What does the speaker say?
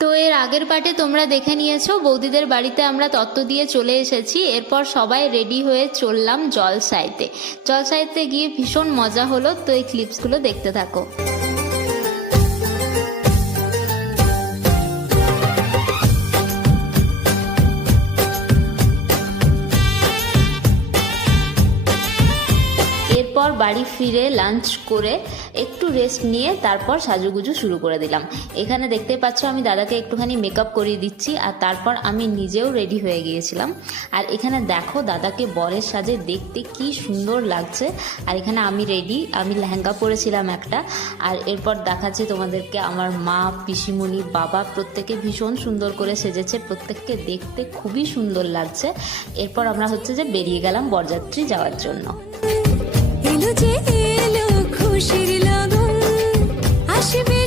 তো এর আগের পার্টে তোমরা দেখে নিয়েছো বৌদিদের বাড়িতে আমরা তত্ত্ব দিয়ে চলে এসেছি। এরপর সবাই রেডি হয়ে চললাম জলসাইতে। জলসাইতে গিয়ে ভীষণ মজা হলো, তো এই ক্লিপসগুলো দেখতে থাকো। এরপর বাড়ি ফিরে লাঞ্চ করে একটু রেস্ট নিয়ে তারপর সাজুগুজু শুরু করে দিলাম। এখানে দেখতে পাচ্ছ আমি দাদাকে একটুখানি মেকআপ করিয়ে দিচ্ছি, আর তারপর আমি নিজেও রেডি হয়ে গিয়েছিলাম। আর এখানে দেখো দাদাকে বরের সাজে দেখতে কি সুন্দর লাগছে। আর এখানে আমি রেডি, আমি লেহেঙ্গা পরেছিলাম একটা। আর এরপর দেখাচ্ছি তোমাদেরকে আমার মা, পিসিমণি, বাবা প্রত্যেকে ভীষণ সুন্দর করে সেজেছে, প্রত্যেককে দেখতে খুবই সুন্দর লাগছে। এরপর আমরা হচ্ছে যে বেরিয়ে গেলাম বরযাত্রী যাওয়ার জন্য। খুশির লগন আসবে।